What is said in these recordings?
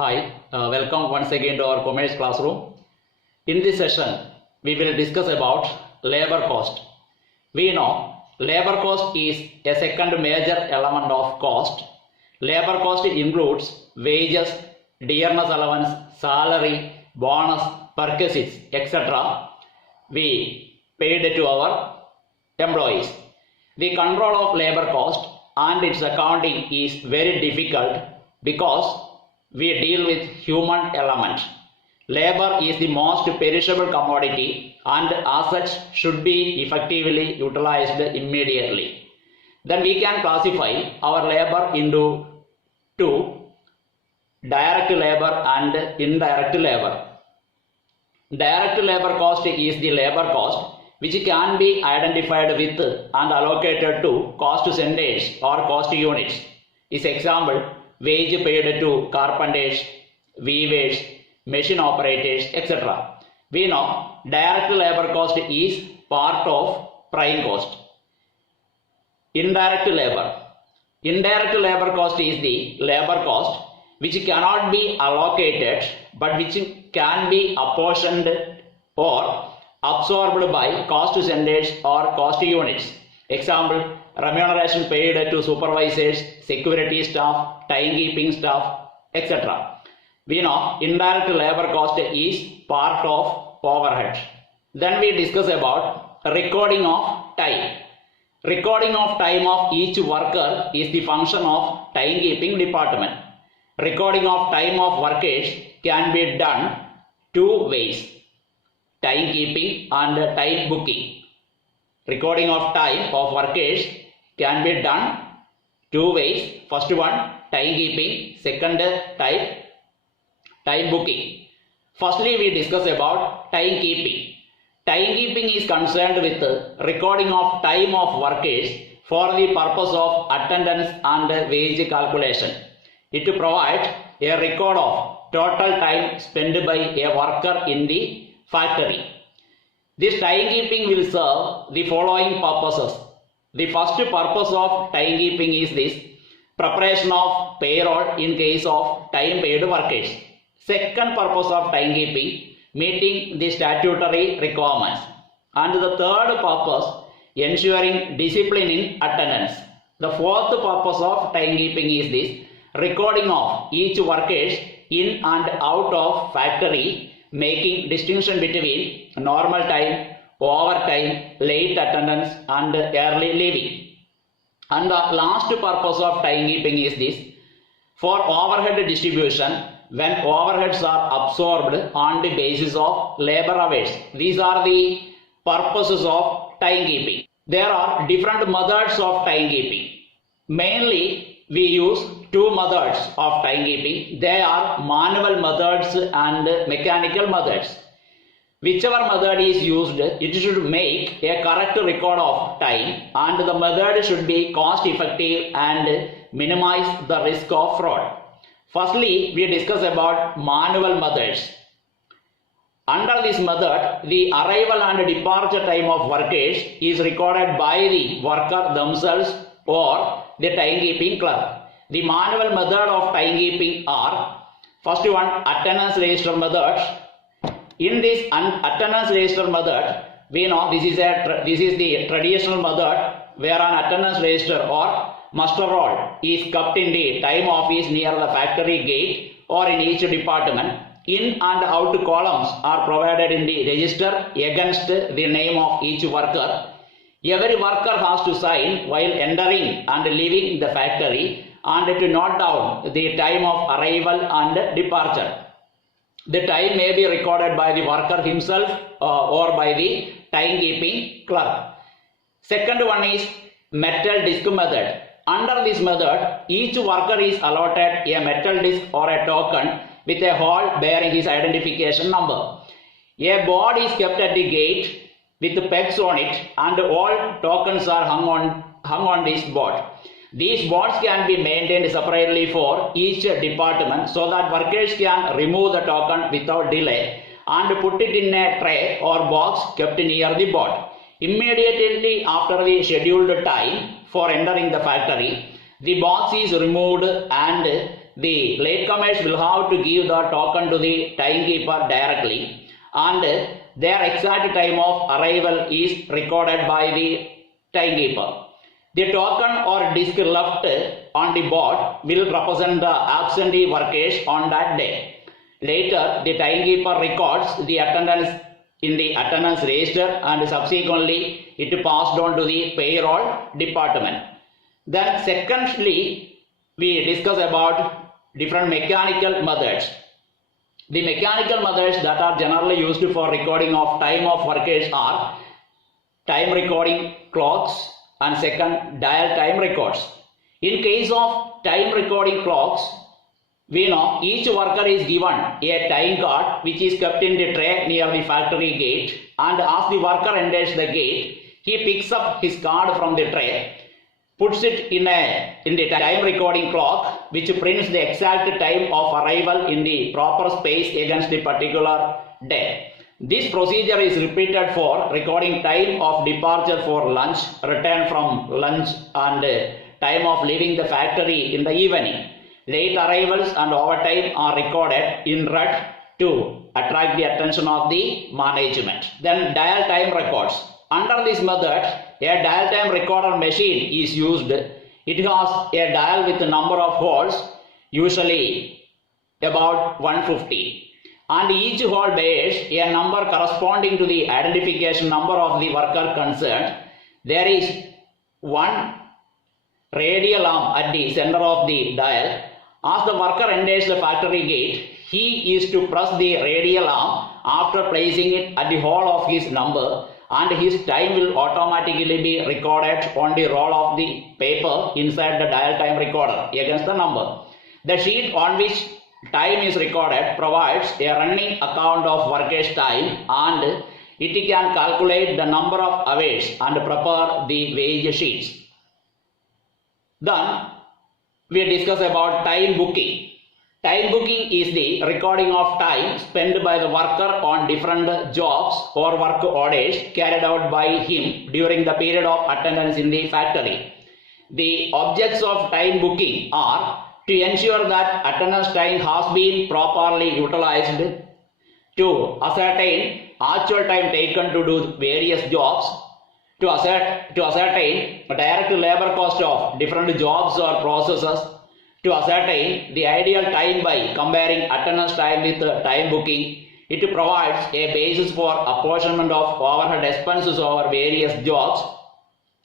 Hi, welcome once again to our commerce classroom. In this session, we will discuss about labor cost. We know labor cost is a second major element of cost. Labor cost includes wages, dearness allowance, salary, bonus, perquisites, etc. We paid to our employees. The control of labor cost and its accounting is very difficult because we deal with human element. Labor is the most perishable commodity and as such should be effectively utilized immediately. Then we can classify our labor into two: direct labor and indirect labor. Direct labor cost is the labor cost which can be identified with and allocated to cost centers or cost units. Is example, wage paid to carpenters, weavers, machine operators, etc. We know direct labor cost is part of prime cost. Indirect labor. Indirect labor cost is the labor cost which cannot be allocated but which can be apportioned or absorbed by cost centers or cost units. Example, remuneration paid to supervisors, security staff, timekeeping staff, etc. We know indirect labor cost is part of overhead. Then we discuss about recording of time. Recording of time of each worker is the function of timekeeping department. Recording of time of workers can be done two ways: timekeeping and time booking. Recording of time of workers can be done two ways. First one, timekeeping. Second, time booking. Firstly, we discuss about timekeeping. Timekeeping is concerned with recording of time of workers for the purpose of attendance and wage calculation. It provides a record of total time spent by a worker in the factory. This timekeeping will serve the following purposes. The first purpose of timekeeping is this: preparation of payroll in case of time paid workers. Second purpose of timekeeping, meeting the statutory requirements. And the third purpose, ensuring discipline in attendance. The fourth purpose of timekeeping is this: recording of each workers in and out of factory, making distinction between normal time, overtime, late attendance and early leaving. And the last purpose of timekeeping is this: for overhead distribution, when overheads are absorbed on the basis of labor hours. These are the purposes of timekeeping. There are different methods of timekeeping. Mainly we use two methods of timekeeping. They are manual methods and mechanical methods. Whichever method is used, it should make a correct record of time and the method should be cost effective and minimize the risk of fraud. Firstly, we discuss about manual methods. Under this method, the arrival and departure time of workers is recorded by the worker themselves or the timekeeping clerk. The manual method of timekeeping are: first one, attendance register method. In this attendance register method, we know this is the traditional method where an attendance register or muster roll is kept in the time office near the factory gate or in each department. In and out columns are provided in the register against the name of each worker. Every worker has to sign while entering and leaving the factory and to note down the time of arrival and departure. The time may be recorded by the worker himself or by the timekeeping clerk. Second one is metal disc method. Under this method, each worker is allotted a metal disc or a token with a hole bearing his identification number. A board is kept at the gate with pegs on it and all tokens are hung on this board. These boards can be maintained separately for each department so that workers can remove the token without delay and put it in a tray or box kept near the board. Immediately after the scheduled time for entering the factory, the box is removed and the latecomers will have to give the token to the timekeeper directly, and their exact time of arrival is recorded by the timekeeper. The token or disk left on the board will represent the absentee workers on that day. Later, the timekeeper records the attendance in the attendance register and subsequently it passed on to the payroll department. Then secondly, we discuss about different mechanical methods. The mechanical methods that are generally used for recording of time of workers are time recording clocks and second dial time records. In case of time recording clocks, we know each worker is given a time card which is kept in the tray near the factory gate, and as the worker enters the gate, he picks up his card from the tray, puts it in the time recording clock which prints the exact time of arrival in the proper space against the particular day. This procedure is repeated for recording time of departure for lunch, return from lunch, and time of leaving the factory in the evening. Late arrivals and overtime are recorded in red to attract the attention of the management. Then dial time records. Under this method, a dial time recorder machine is used. It has a dial with a number of holes, usually about 150. And each hole bears a number corresponding to the identification number of the worker concerned. There is one radial arm at the center of the dial. As the worker enters the factory gate, he is to press the radial arm after placing it at the hole of his number, and his time will automatically be recorded on the roll of the paper inside the dial time recorder against the number. The sheet on which time is recorded provides a running account of workers' time, and it can calculate the number of hours and prepare the wage sheets. Then we discuss about time booking. Time booking is the recording of time spent by the worker on different jobs or work orders carried out by him during the period of attendance in the factory. The objects of time booking are to ensure that attendance time has been properly utilized, to ascertain actual time taken to do various jobs, to ascertain direct labor cost of different jobs or processes, to ascertain the ideal time by comparing attendance time with time booking. It provides a basis for apportionment of overhead expenses over various jobs,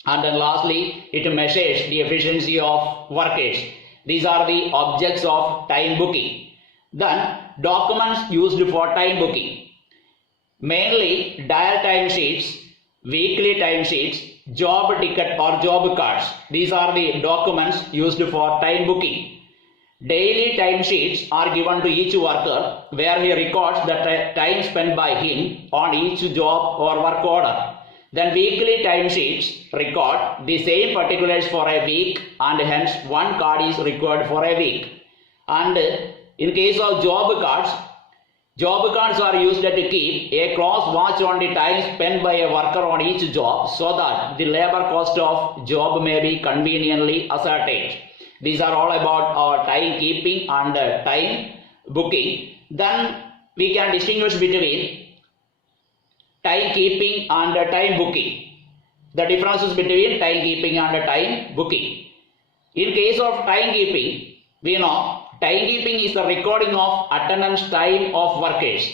and then lastly, it measures the efficiency of workers. These are the objects of time booking. Then documents used for time booking. Mainly dial time sheets, weekly time sheets, job ticket or job cards. These are the documents used for time booking. Daily time sheets are given to each worker where he records the time spent by him on each job or work order. Then weekly time sheets record the same particulars for a week, and hence one card is required for a week. And in case of job cards are used to keep a close watch on the time spent by a worker on each job so that the labor cost of job may be conveniently ascertained. These are all about our time keeping and time booking. Then we can distinguish between time keeping and time booking. The differences between time keeping and time booking. In case of time keeping, we know time keeping is the recording of attendance time of workers,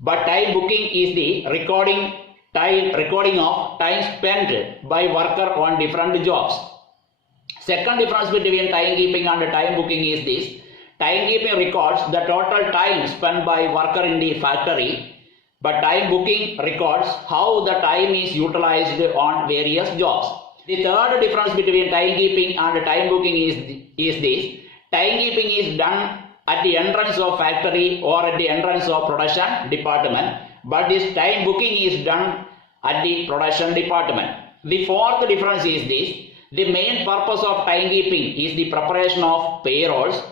but time booking is the recording of time spent by worker on different jobs. Second difference between time keeping and time booking is this: time keeping records the total time spent by worker in the factory, but time booking records how the time is utilized on various jobs. The third difference between time keeping and time booking is this: time keeping is done at the entrance of factory or at the entrance of production department, but this time booking is done at the production department. The fourth difference is this: the main purpose of time keeping is the preparation of payrolls.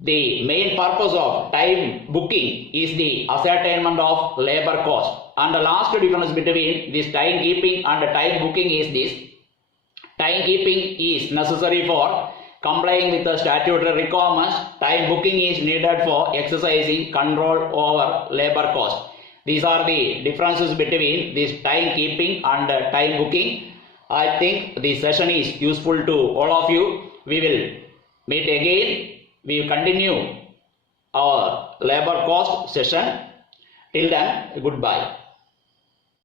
The main purpose of time booking is the ascertainment of labor cost. And the last difference between this time keeping and time booking is this: time keeping is necessary for complying with the statutory requirements, time booking is needed for exercising control over labor cost. These are the differences between this time keeping and time booking. I think this session is useful to all of you. We will meet again. We will continue our labor cost session. Till then, goodbye.